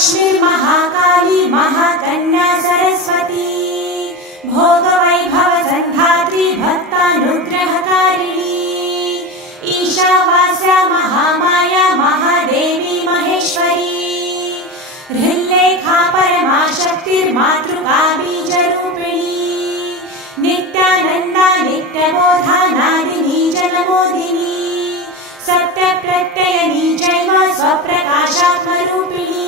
लक्ष्मीर्महाकाली महाकन्या सरस्वती भोगवैभव सन्धात्री भक्तानुग्रहकारिणी ईशावास्या महामाया महादेवी महेश्वरी हृल्लेखा परमाशक्तिर्मातृका बीजरूपिणी नित्यानन्दा नित्यबोधा नादिनी जन्मोदिनी सत्यप्रत्ययनी चैव स्वप्रकाशात्मरूपिणी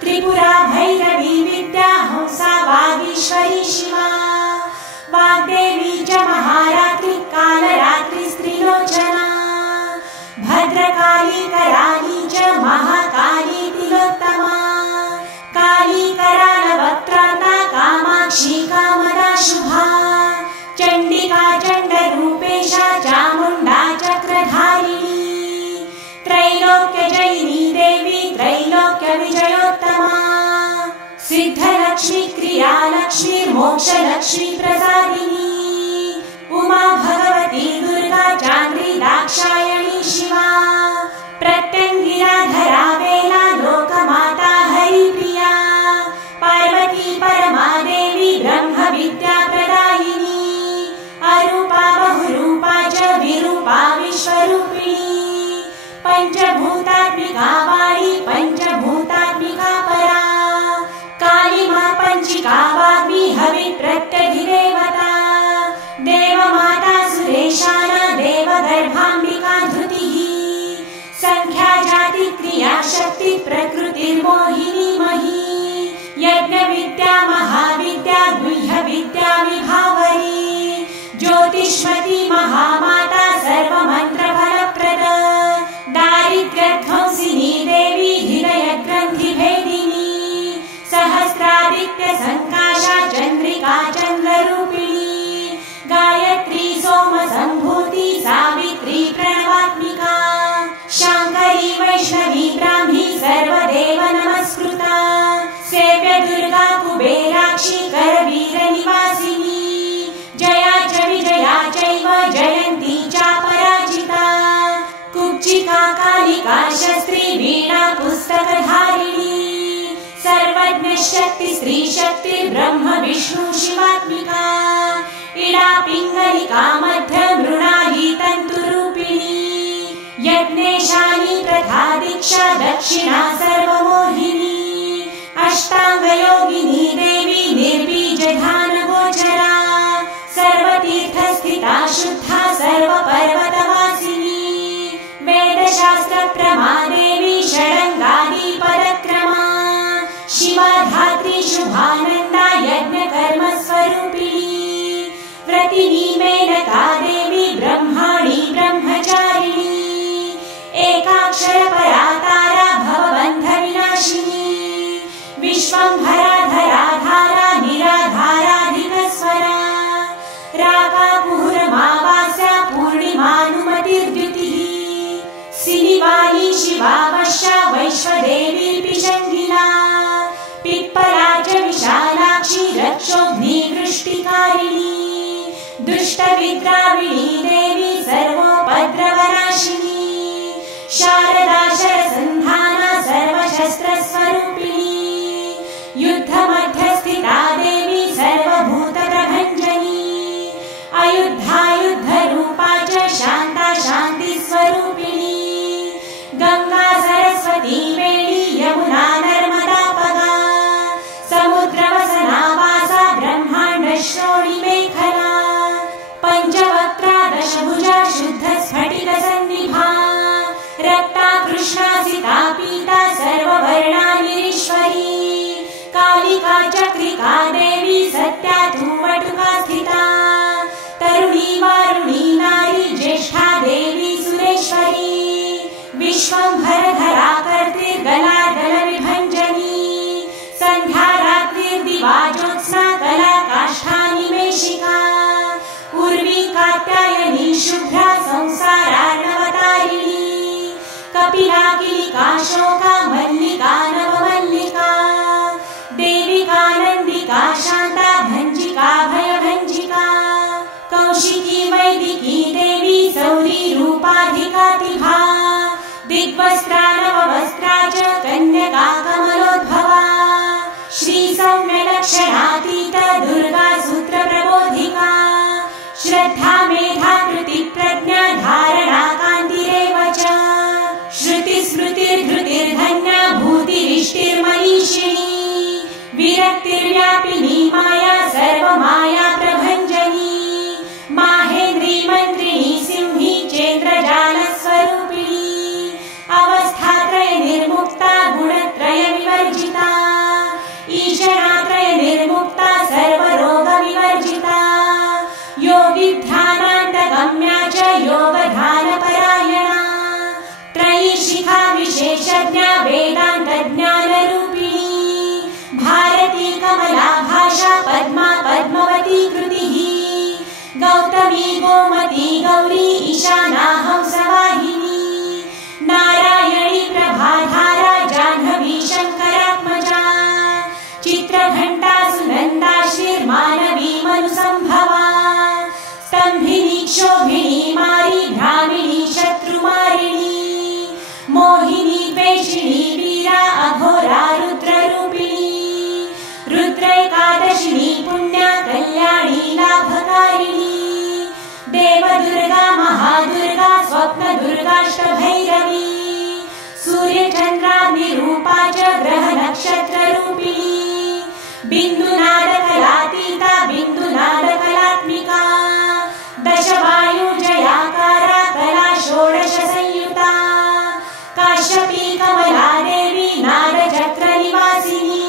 त्रिपुरा भैरवी विद्या हंसा वागीश्वरी शिवा वाग्देवी च महारात्रि कालरात्रि स्त्रीलोचना भद्रकाली कराली च महाकाली तिलोत्तमा काली करालवक्त्राता कामाक्षी कामदा शुभा चण्डिका चण्डरूपेशा चामुण्डा चक्रधारिणी त्रैलोक्यजयिनी देवी त्रैलोक्यविजयोत्तमा सिद्धलक्ष्मी क्रियालक्ष्मी मोक्षलक्ष्मी प्रसादिनी उमा भगवती दुर्गा चान्द्री दाक्षायणी शिवा प्रत्यङ्गिराधरा वेला लोकमाता हरिप्रिया पार्वती परमादेवी ब्रह्मविद्या प्रदायिनी अरूपा बहुरूपा च विरूपा विश्वरूपिणी पंचभूतात्मिका वाणी पंचभूतात्मिका परा कालिमा पंचिका वाग्मी हविप्रत्यधिदेवता देवमाता सुरेशाना देवगर्भाम्बिका धृतिः संख्या जाति क्रिया शक्ति प्रकृतिर्मोहिनी मही यज्ञविद्या महाविद्या गुह्यविद्या विभावरी ज्योतिष्मती महामाता सर्वमन्त्रफलप्रद दारिद्र्यध्वंसिनी देवी हृदयग्रन्थिभेदिनी सहस्रादित्य संकाशा चन्द्रिका चन्द्ररूपिणी गायत्री सोम सम्भूति सावित्री प्रणवात्मिका शाङ्करी वैष्णवी ब्राह्मी सर्वदेव नमस्कृता सेव्य दुर्गा कुबेराक्षी करवीरनिवासिनी जया च विजया चैव जयन्ती चापराजिता कुब्जिका कालिका शस्त्री वीणा पुस्तकधारिणी सर्वज्ञशक्ति स्त्री शक्ति ब्रह्म विष्णु शिवात्मिका इडा पिङ्गलिका मध्य मृणाली तन्तुरूपिणी यज्ञेशानी प्रथा दीक्षा दक्षिणा सर्वमोहिनी अष्टाङ्गयोगिनी देवी निर्बीजधान गोचरा सर्वतीर्थस्थिता शुद्धा सर्वपर्वतवासिनी वेदशास्त्र प्रमादेवी षडङ्गादी पदक्रमा शिवा धात्री शुभानन्दा यज्ञकर्म स्वरूपिणी व्रतिनी मेनका देवी ब्रह्माणी ब्रह्मचारिणी एकाक्षर परा तारा भवबन्ध विनाशिनी विश्वम्भरा धरा धारा निराधाराधिकस्वरा रागाकुहुरमावास्या पूर्णिमानुमतिर्द्युतिः सिनिवाली शिवा वश्या वैश्वदेवी पिशङ्गिला पिप्पला च विशालाक्षी रक्षोऽग्निवृष्टिकारिणी दुष्टविद्राविणी देवी सर्वोपद्रवनाशिनी शारदा शरसन्धाना सर्वशस्त्रस्वरूपिणी युद्धमध्यस्थिता देवी सर्वभूतप्रभञ्जनी अयुद्धायुद्धरूपा च शान्ता शान्तिस्वरूपिणी गंगा सरस्वती वेणी यमुना नर्मदापगा समुद्रवसनावासा ब्रह्माण्डश्रोणिमेखला पञ्चवक्त्रा दशभुजा शुद्धस्फटिकसन्निभा रक्ता कृष्णासिता पीता सर्ववर्णानिरीश्वरी कालिका चक्रिका देवी सत्या धूवटुका स्थिता तरुणी वारुणी नारी ज्येष्ठा देवी सुरेश्वरी विश्वम्भरधरा कर्तिर्गलागल विभञ्जनी सन्ध्या रात्रिर्दिवा ज्योत्स्ना कला काष्ठानिमेषिका उर्वी कात्यायनी शुभ्रा संसारार्णवतारिणी कपिला किलिका शोका मल्लिका नवमल्लिका देविका नन्दिका शान्ता भञ्जिका भयभञ्जिका कौशिकी वैदिकी देवी सौरी रूपाधिकातिभा दिग्वस्त्रा नववस्त्रा च कन्यका कमलो त्रिव्यापिनी माया सर्वमाया प्रभञ्जनी माहेन्द्री मन्त्रिणी सिंही चेन्द्रजालस्वरूपिणी अवस्थात्रय निर्मुक्ता गुणत्रय विवर्जिता ईशनात्रय निर्मुक्ता सर्वरोग विवर्जिता योगिध्यानान्तगम्या च योगधानपरायणा त्रयी शिखा विशेषज्ञा वेदान्तज्ञानरूपिणी भारती कमला भाषा पद्मा पद्मवती कृतिः गौतमी गोमती गौरी ईशानाहं सवाहिनी नारायणी प्रभाधारा जाह्नवी शङ्करात्मजा चित्रघण्टा सुनन्दा श्रीर्मानवी मनुसम्भवा स्तम्भिनी क्षोभिणी मारी भ्रामिणी शत्रुमारिणी मोहिनी द्वेषिणी वीरा अघोरा रुद्ररूपिणी रुद्रैकादशिनी पुण्या कल्याणी लाभकारिणी देवदुर्गा महादुर्गा स्वप्नदुर्गाष्टभैरवी सूर्यचन्द्राग्निरूपा च ग्रहनक्षत्ररूपिणी बिन्दुनादकलातीता बिन्दुनादकलात्मिका दशवायुजयाकारा कला षोडश संयुता काश्यपी कमला देवी नादचक्रनिवासिनी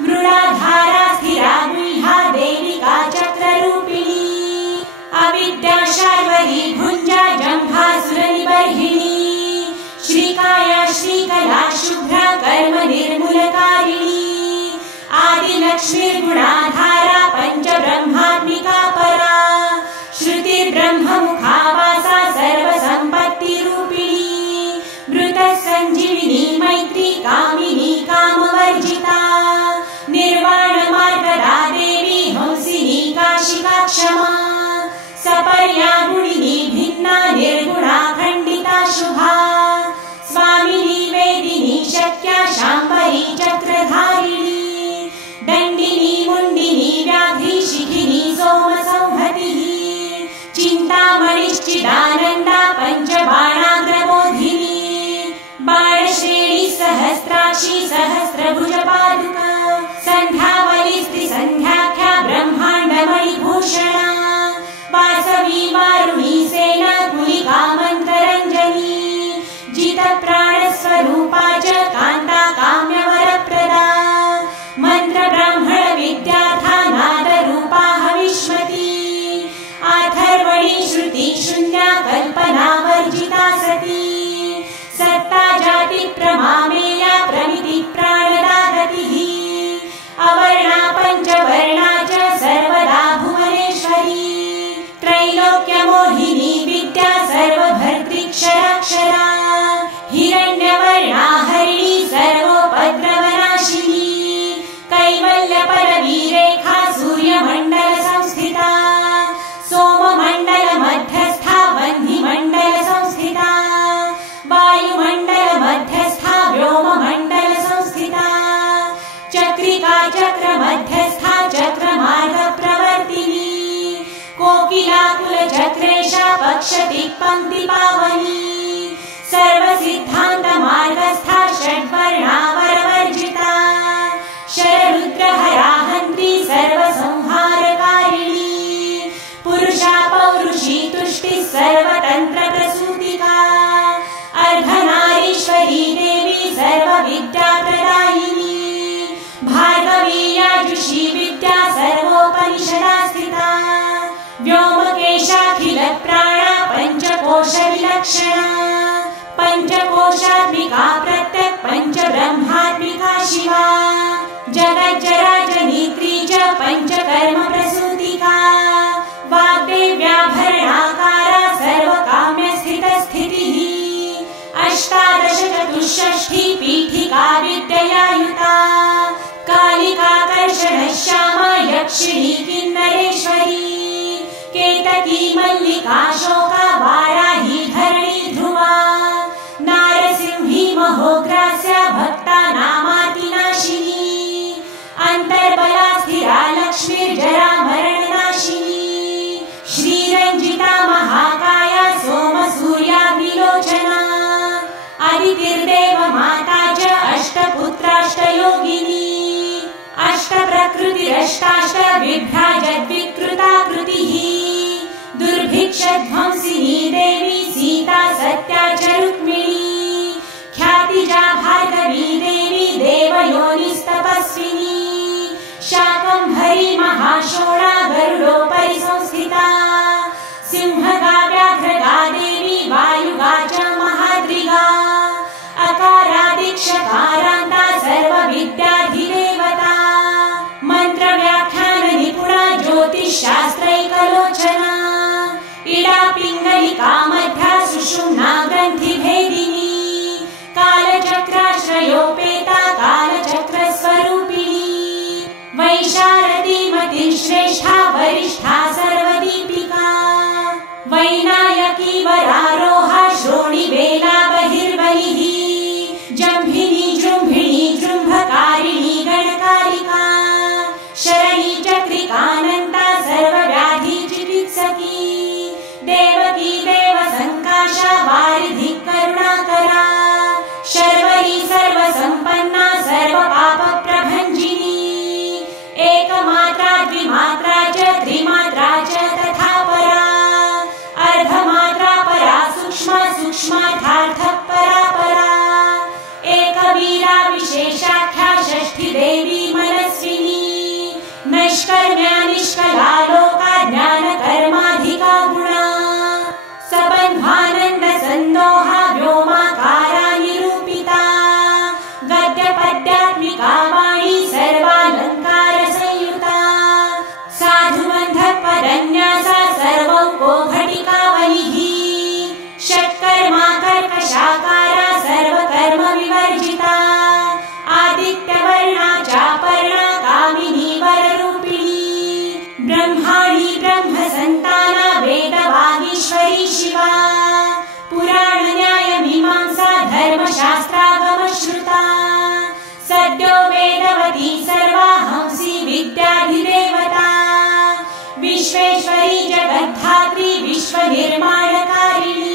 मृडाधारा स्थिरा गुह्या देविका चक्ररूपिणी अविद्या शार्वरी भुञ्जा जम्भासुरनिबर्हिणी श्रीकाया श्रीकला शुभ्रा कर्म निर्मूलकारिणी आदिलक्ष्मीर्गुणाधारा पञ्चब्रह्मात्मिका परा श्रुतिर्ब्रह्ममुखा वासा सर्वसम्पत्तिरूपिणी मृतसञ्जीविनी मैत्री कामिनी कामवर्जिता निर्वाणमार्गदा देवी हंसिनी काशिका क्षमा सपर्या गुणिनी भिन्ना निर्गुणा खण्डिता शुभा स्वामिनी वेदिनी शक्या शाम्भरी चक्रधारिणी दण्डिनी मुण्डिनी व्याघ्री शिखिनी सोमसंहतिः चिन्तामणिश्चिदानन्दा पञ्चबाणाग्रबोधिनी बाणश्रेणी सहस्राक्षी सहस्रभुजपादुका सन्ध्यावली स्त्रिसन्ध्याख्या ब्रह्माण्डमणिभूषणा वासवी वारुणी सेना कुलिका मन्त्ररञ्जनी जितप्राणस्वरूपा च कान्ता काम्यवरप्रदा मन्त्रब्राह्मण विद्यार्था नादरूपा हविष्मती आथर्वणी श्रुति शून्या कल्पनावर्जिता सती सत्ता जाति प्रमामेया प्रमिति प्राणदा गतिः अवर्णा पञ्चवर्णा च सर्वदा भुवनेश्वरी त्रैलोक्यमोहिनी विद्या सर्वभर्तृक्षराक्षरा हिरण्यवर्णा हरिणी सर्वोपद्रवनाशिनी कैवल्यपरवीरेखा सूर्यमण्डल संस्थिता सोममण्डल मध्यस्था वह्निमण्डल संस्थिता वायुमण्डल मध्यस्था व्योममण्डल संस्थिता चक्रिका चक्र मध्यस्था चक्रमार्ग प्रवर्तिनी कोकिलाकुलचक्रेशा पक्षदिक्पङ्क्तिपावनी सर्वसिद्धान्तमार्गस्था षड्वर्णावरवर्जिता शररुद्रहराहन्त्री सर्वसंहारकारिणी पुरुषा पौरुषी तुष्टिः सर्वतन्त्रप्रसूतिका अर्धनारीश्वरी देवी सर्वविद्याप्रदायिनी भार्गवी याजुषी विद्या सर्वोपनिषदा स्थिता व्योमकेशाखिलप्राणा पञ्चकोशविलक्षणा पञ्चकोशात्मिका प्रत्यक् पञ्चब्रह्मात्मिका शिवा जगज्जराजनीत्री च पञ्चकर्मप्रसूतिका वाग्देव्याभरणाकारा सर्वकाम्यस्थितस्थितिः अष्टादश चतुष्षष्ठी पीठिका विद्ययायुता कालिकाकर्षणश्यामा यक्षिणी किन्नरेश्वरी केतकी मल्लिका शोका वाराही धरणी ध्रुवा नारसिंही महोग्रास्या भक्तानामातिनाशिनी अन्तर्बला स्थिरा लक्ष्मीर्जरा मरणनाशिनी श्रीरञ्जिता महाकाया सोमसूर्याग्निलोचना अदितिर्देव माता च अष्टपुत्राष्टयोगिनी अष्टप्र प्रकृतिरष्टाष्टविभ्राजद्विकृताकृतिः दुर्भिक्षध्वंसिनी देवी सीता सत्या च रुक्मिणी ख्यातिजा भार्गवी देवी देवयोनिस्तपस्विनी शाकम्भरी महाशोणा गरुडोपरि संस्थिता सिंहगा व्याघ्रगा देवी वायुगा च महाद्रिगा अकारादिक्षकारान्ता सर्वविद्याधिदेवता मन्त्रव्याख्यान निपुणा ज्योतिषशास्त्रैकलोचना इडा पिङ्गलिका मध्या सुषुम्ना ग्रन्थिभेदिनी कालचक्राश्रयोपेता कालचक्रस्वरूपिणी वैशारदी मतिश्रेष्ठा वरिष्ठा सर्वदीपिका वैनायकी वरारोहा श्रोणिवेला बहिर्बलिः जम्भिनी जृम्भिणी जृम्भकारिणी गणकारिका शरणी चक्रिकानन्ता सर्वव्याधि चिकित्सकी देवकी देवसङ्काशा वारिधि करुणाकरा शर्वरी सर्वसम्पन्ना सर्वपापप्रभञ्जिनी एकमात्रा द्विमात्रा च त्रिमात्रा च तथा परा अर्धमात्रा परा सूक्ष्मा सूक्ष्मार्थार्थः परा परा एकवीरा विशेषाख्या षष्ठी देवी मनस्विनी नैष्कर्म्या निष्कला लोका ज्ञानकर्माधिका गुणा सबन्ध्वानन्द सन्दोहा व्योमाकारा निरूपिता गद्यपद्यात्मिका वाणी सर्वालङ्कार संयुता साधुबन्धपदन्यासा सर्वौको घटिकावलिः षट्कर्मा कर्कशाकारा सर्वकर्म विवर्जिता आदित्यवर्णा चापर्णा कामिनी वररूपिणी ब्रह्माणी ब्रह्मसन्ताना वेदवागीश्वरी शिवा पुराण न्याय मीमांसा धर्मशास्त्रागमश्रुता सद्यो वेदवती सर्वा हंसी विद्याधिदेवता विश्वेश्वरी जगद्धात्री विश्वनिर्माणकारिणी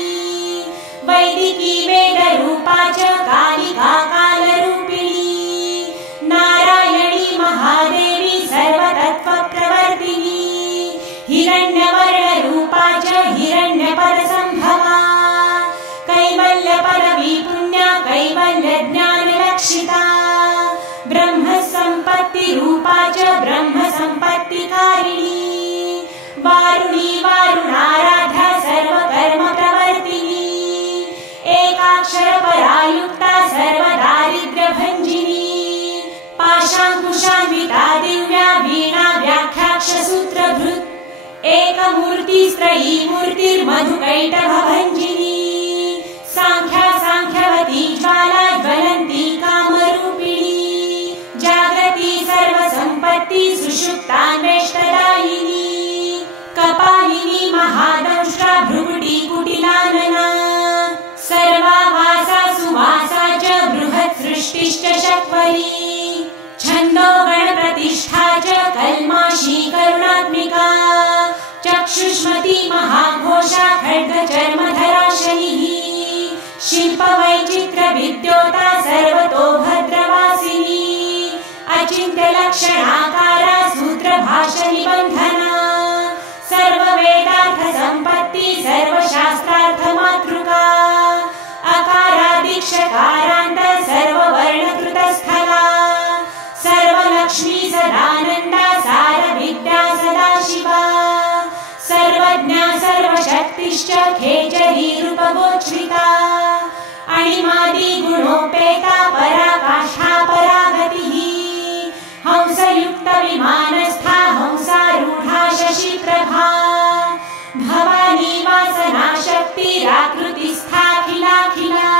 वैदिकी वेदरूपा च कालिका कालरूपिणी नारायणी महादेवी सर्वतत्त्वप्रवर्तिनी हिरण्यवर्णरूपा च हिरण्यपदसम्भवा कैवल्यपदवी पुण्या कैवल्यज्ञानलक्षिता ब्रह्मसम्पत्तिरूपा च ब्रह्मसम्पत्तिकारिणी वारुणी वारुणाराध्या सर्वकर्मप्रवर्तिनी एकाक्षरपरायुक्ता सर्वदारिद्र्यभञ्जिनी पाशाङ्कुशान्विता दिव्या वीणा व्याख्याक्षसूत्रभृत् एकमूर्तिस्त्रयी मूर्तिर्मधुकैटभभञ्जिनी साङ्ख्या साङ्ख्यवती ज्वाला ज्वलन्ती कामरूपिणी जागृती सर्वसम्पत्ति सुषुप्तान्वेष्टदायिनी कपालिनी महादंष्ट्रा भ्रुकुटी कुटिलानना सर्वावासा सुवासा च बृहत् सृष्टिश्च शक्वरी छन्दो गणप्रतिष्ठा च कल्माशी करुणात्मिका चक्षुष्मती महाघोषा खड्गचर्मधरा शनिः शिल्पवैचित्र्यविद्योता सर्वतो भद्रवासिनी अचिन्त्यलक्षणाकारा सूत्रभाषनिबन्धना सर्ववेदार्थसम्पत्ति सर्वशास्त्रार्थमातृका अकारादिक्षकारान्त सर्ववर्णकृतस्थला सर्वलक्ष्मी सदानन्दा सारविद्या सदाशिवा सर्वज्ञा सर्वशक्तिश्च खेचरी रूपगोच्छ्रिता अणिमादि गुणोपेता पराकाष्ठा परागतिः हंसयुक्त विमानस्था हंसारूढा शशिप्रभा भवानी वासनाशक्तिराकृतिस्थाखिलाखिला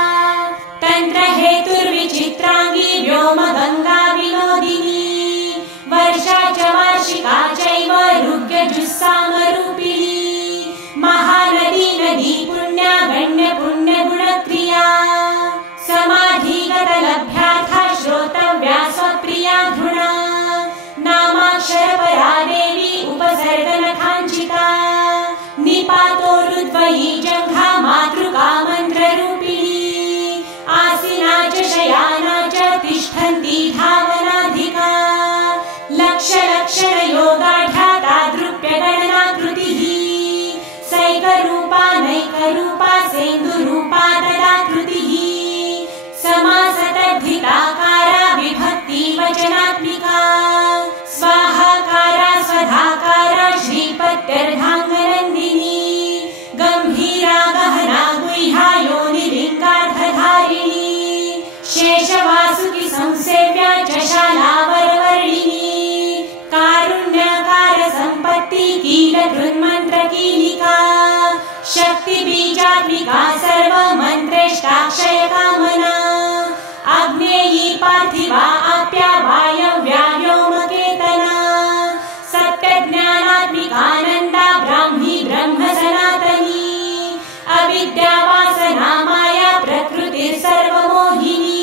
तन्त्रहेतुर्विचित्राङ्गी व्योमगङ्गा विनोदिनी वर्षा च वार्षिका चैव ऋग्यजुस्सामरूपिणी महानदी नदी पुण्या गण्यपुण्यगुणक्रिया समाधिगतलभ्यार्था श्रोतव्या स्वप्रिया धृणा नामाक्षरपरा देवी उपसर्गनखाञ्चिता निपातोरुद्वयी जङ्घा मातृका मन्त्ररूपिणी आसिना च शयाना च तिष्ठन्ती धावनाधिका लक्षलक्षणयोगाढ्या तादृप्यगणनाकृतिः सैकरूपा नैकरूपा सेन्दुरूपा तदाकृतिः समासतद्धिताकारा विभक्ति वचनात्मिका स्वाहाकारा स्वधाकारा श्रीपत्यर्धाङ्गनन्दिनी गम्भीरा गहना गुह्या योनिलिङ्गार्थधारिणी शेषवासुकि संसेव्या च शालावरवर्णिनी कारुण्यकार सम्पत्ति कीलकृन्मन्त्रकीलिका शक्तिबीजात्मिका सर्वमन्त्रेष्टाक्षय कामना आग्नेयी पार्थिवा आप्या वायव्या व्योमकेतना सत्यज्ञानात्मिकानन्दा ब्राह्मी ब्रह्म सनातनी अविद्यावासना माया प्रकृतिर्सर्वमोहिनी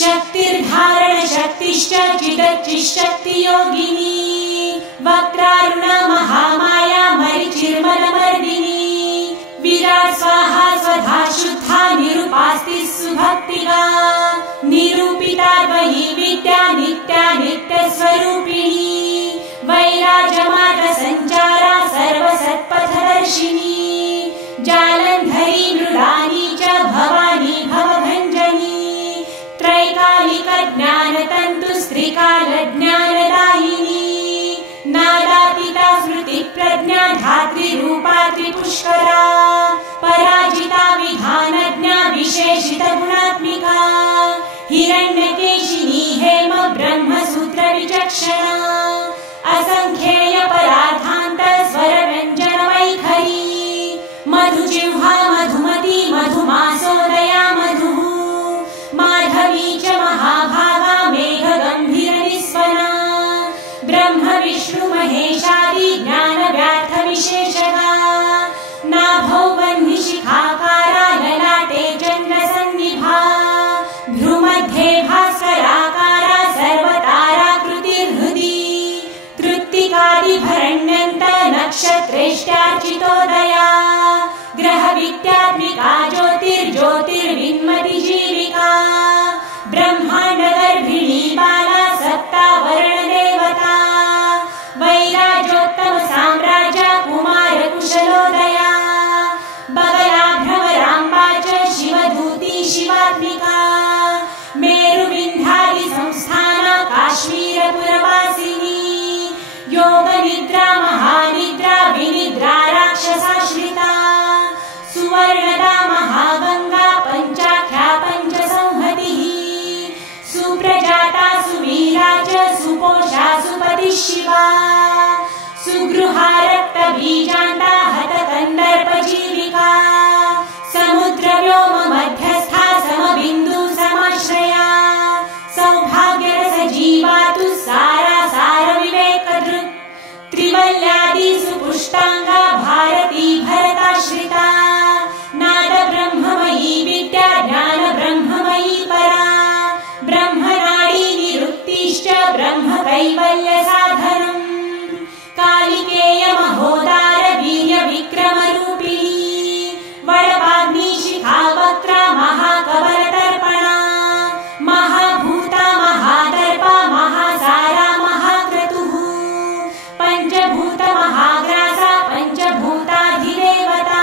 शक्तिर्धारण शक्तिश्च चिदच्चिशक्तियोगिनी वक्त्रारुण महामाया मरिचिर्मलमर्दिनी विराट स्वाहा स्वधा शुद्धा निरुपास्ति सुभक्तिगा निरूपिता द्वयी विद्या नित्या नित्यस्वरूपिणी वैराजमार्ग संचारा सर्वसत्पथदर्शिनी जालन्धरी मृडानी च भवानी भवभञ्जनी त्रैकालिक ज्ञानतन्तुस्त्रिकाल ज्ञानदायिनी नादापिता स्मृति प्रज्ञा धात्री रूपा त्रिपुष्करा पराजिता विधानज्ञा विशेषित गुणात्मिका हिरण्यकेशिनी हेम ब्रह्मसूत्र विचक्षणा असंख्येय परार्थान्त स्वर व्यञ्जन वैखरी मधुजिह्वा मधुमती मधुमासोदया मधुः माधवी च महाभागा मेघ गम्भीर निस्वना ब्रह्म विष्णु महेशादि ज्ञान व्यार्थ विशेषगा नाभौ वह्निशिखाकारा ललाटे चन्द्रसन्निभा भ्रूमध्ये भास्कराकारा सर्वताराकृतिर्हृदि तृत्तिकादिभरण्यन्त नक्षत्रेष्ट्यार्चितोदया ग्रहविद्यात्मिका ज्योतिर्ज्योतिर्विन्मति जीविका ब्रह्माण्डगर्भिणी बाला सप्तावरणदेवता वैराजोत्तम साम्राज्य कुमार कुशलोदया बगला भ्रमराम्बा च शिवधूती शिवात्मिका मेरुविन्ध्यादि संस्थाना काश्मीरपुरवासिनी योगनिद्रा महानिद्रा विनिद्रा राक्षसाश्रिता सुवर्णदा महागंगा पञ्चाख्या पञ्चसंहतिः सुप्रजाता सुवीरा च सुपोषा सुपतिः शिवा सुगृहा रक्तबीजान्ता हतकन्दर्पजीविका समुद्रव्योम मध्यस्था समबिन्दु समाश्रया सौभाग्यरसजीवातु सारा सारविवेकदृक् त्रिवल्यादि सुपुष्टाङ्गा भारती भरताश्रिता नाद ब्रह्ममयी विद्या ज्ञान ब्रह्ममयी परा ब्रह्मनाडी निरुक्तिश्च ब्रह्म कैवल्य साधनम् कालिकेय महोदार वीर्य विक्रमरूपिणी वडवाग्नि शिखा वक्रा महाकवलतर्पणा महाभूता महादर्पा महासारा महाक्रतुः पञ्चभूत महाग्रासा पञ्चभूताधिदेवता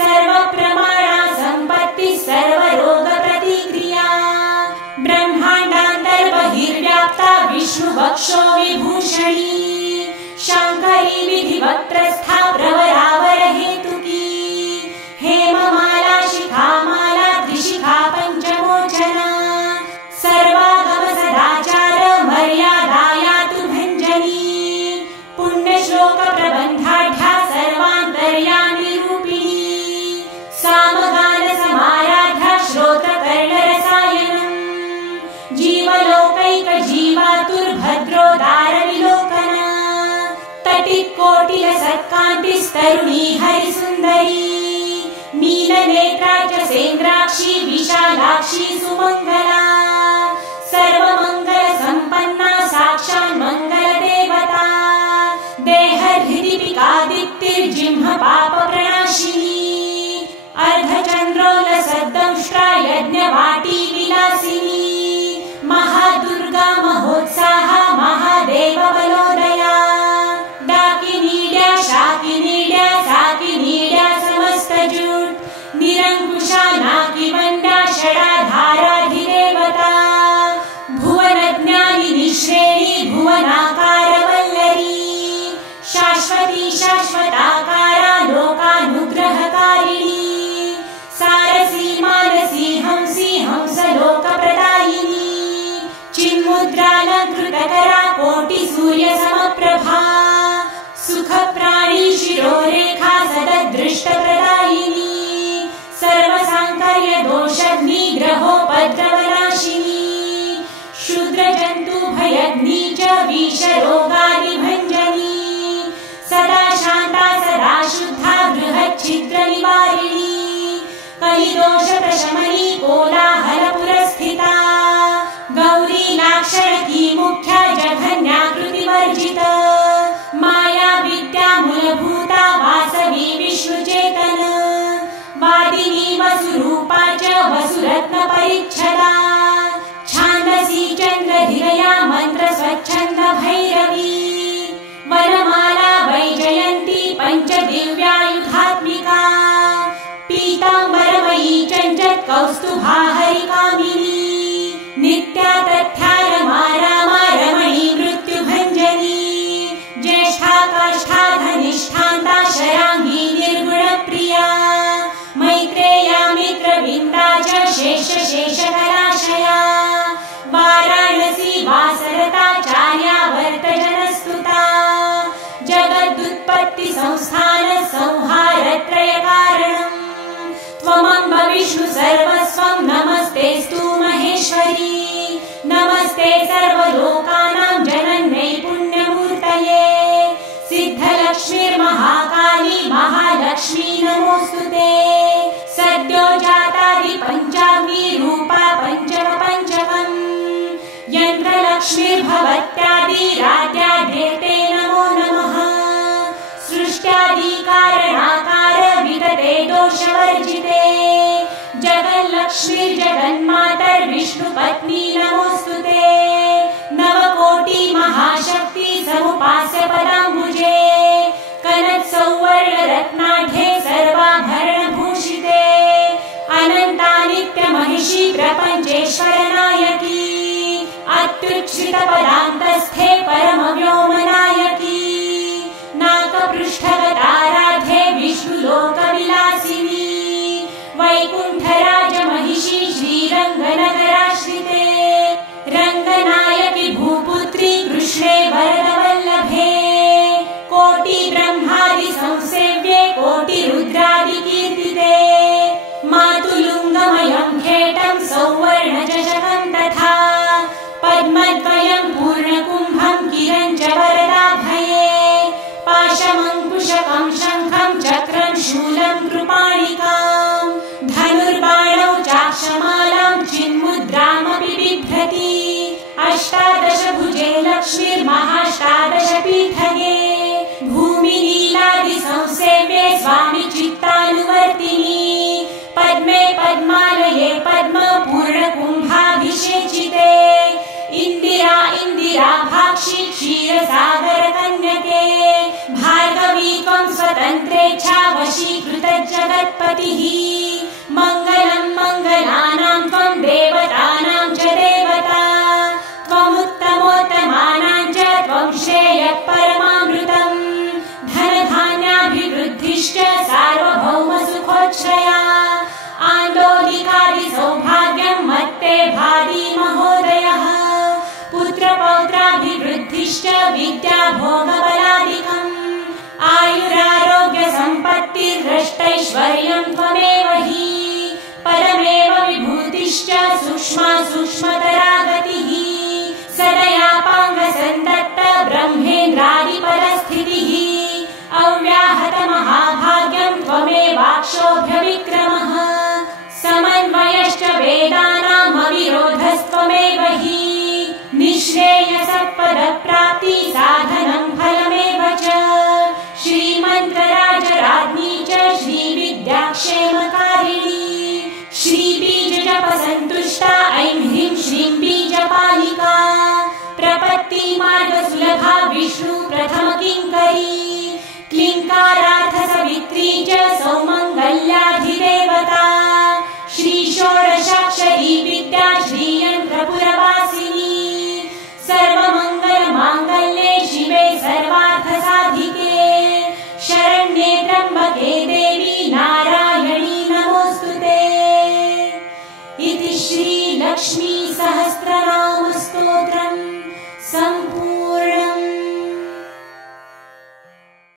सर्वप्रमाणा सम्पत्ति सर्वरोग प्रतिक्रिया ब्रह्माण्डान्तर्बहिर्व्याप्ता विष्णुवक्षो विभूषणी शाङ्करी विधिवक्त्रस्था प्रवरावर हेतुकी हेममाला शिखामाला त्रिशिखा पञ्चमोचना सर्वागम सदाचार मर्यादायातु भञ्जनी पुण्यश्लोक प्रबन्धाढ्या सर्वान्तर्यामि रूपिणी सामगान समाराध्या श्रोत्रकर्णरसायनम् जीवलोकैक जीवातुर्भद्रोदारविलोकना तटिकोटिलसत्कान्तिस्तरुणी हरिसुन्दरी मीननेत्रा च सेन्द्राक्षी विशालाक्षी सुमङ्गला सर्वमङ्गल सम्पन्ना साक्षात् मङ्गलदेवता देहहृदिपिकादित्तिर्जिह्म पापप्रणाशिनी अर्धचन्द्रोलसद्दंष्ट्रा यज्ञवाटी विलासिनी महादुर्गा महोत्साहा महादेवी दीप्तकरा कोटिसूर्यसमप्रभा सुखप्राणी शिरोरेखा सददृष्टप्रदायिनी सर्वसाङ्कर्यदोषग्निग्रहोपद्रवनाशिनी शूद्रजन्तुभयग्नि च विषरोगादिभञ्जनी सदा शान्ता सदा शुद्धा बृहच्छिद्रनिवारिणी कलिदोषप्रशमनी कोलाहलपुरस्थिता गौरी लाक्षणकी मुख्या जघन्याकृतिवर्जिता माया विद्या मूलभूता वासवी विष्णुचेतन वादिनी वसुरूपा च वसुरत्नपरिच्छदा छान्दसी चन्द्रधिरया मन्त्रस्वच्छन्द भैरवी वनमाला वैजयन्ती पञ्चदिव्यायुधात्मिका पीताम्बरमयी चञ्चत्कौस्तुभा हरिकामिनी नित्या तथ्या रमा रामा रमणी मृत्युभञ्जनी ज्येष्ठा काष्ठा धनिष्ठान्ता शराङ्गी निर्गुणप्रिया मैत्रेया मित्रविन्दा च शेषकलाशया वाराणसी वासरताचार्या वर्तजनस्तुता जगदुत्पत्तिसंस्थान संहारत्रयकारणम् त्वमम्ब विष्णु सर्वस्वं नमस्तेऽस्तु महेश्वरी नमस्ते सर्वलोकानां जनन्यै पुण्यमूर्तये सिद्धलक्ष्मीर्महाकाली महालक्ष्मी नमोऽस्तुते सद्यो जातादि पञ्चाग्निरूपा पञ्चमपञ्चकम् यन्त्रलक्ष्मीर्भवत्यादिराद्याद्येते नमो नमः सृष्ट्यादिकारणाकार विगते दोषवर्जिते जगल्लक्ष्मीर्जगन्मातर्विष्णुपत्नी नमोऽस्तुते नवकोटि महाशक्ति समुपास्य पदाम्बुजे कनत्सौवर्णरत्नाढ्ये सर्वाभरणभूषिते अनन्तानित्यमहिषी प्रपञ्चेश्वरनायकी अत्युच्छ्रितपदान्तस्थे परमव्योमनायकी नाकपृष्ठगताराध्ये विष्णुलोकविलासिनी वैकुण्ठराजमहिषी श्रीरङ्गनगराश्रिते रङ्गनायकी भूपुत्री कृष्णे वरदवल्लभे कोटिब्रह्मादि संसेव्ये कोटिरुद्रादिकीर्तिते मातुलुङ्गमयं खेटं सौवर्णचषकं तथा पद्मद्वयं पूर्णकुम्भं किरञ्च वरदाभये पाशमङ्कुशकं शङ्खं चक्रं शूलं कृपाणिकां धनुर्बाणौ चाक्षमालां चिन्मुद्रामपि बिभ्रति अष्टादशभुजे लक्ष्मीर्महाष्टादशपीठगे भूमिनीलादिसंसेव्ये स्वामि चित्तानुवर्तिनी पद्मे पद्मालये पद्मपूर्णकुम्भाभिषेचिते इन्दिरा इन्दिराभाक्षी क्षीरसागरकन्यके भार्गवी त्वं स्वतन्त्रेच्छा वशीकृतजगत्पतिः मङ्गलं मङ्गलानां त्वं देवतानां च देवता त्वमुत्तमोत्तमानां च त्वं श्रेयः परमामृतम् धनधान्याभिवृद्धिश्च सार्वभौमसुखोच्छया आन्दोलिकादिसौभाग्यं मत्ते भाति महोदयः पुत्रपौत्राभिवृद्धिश्च विद्याभोगबलादिकम् आयुरारोग्यसम्पत्तिर्दृष्टैश्वर्यं त्वमेव हि परमेव विभूतिश्च सूक्ष्मा सूक्ष्मतरा गतिः सदयापाङ्गसन्तत्त ब्रह्मेन्द्रादिपदस्थितिः अव्याहतमहाभाग्यं त्वमेवाक्षोभ्यविक्रम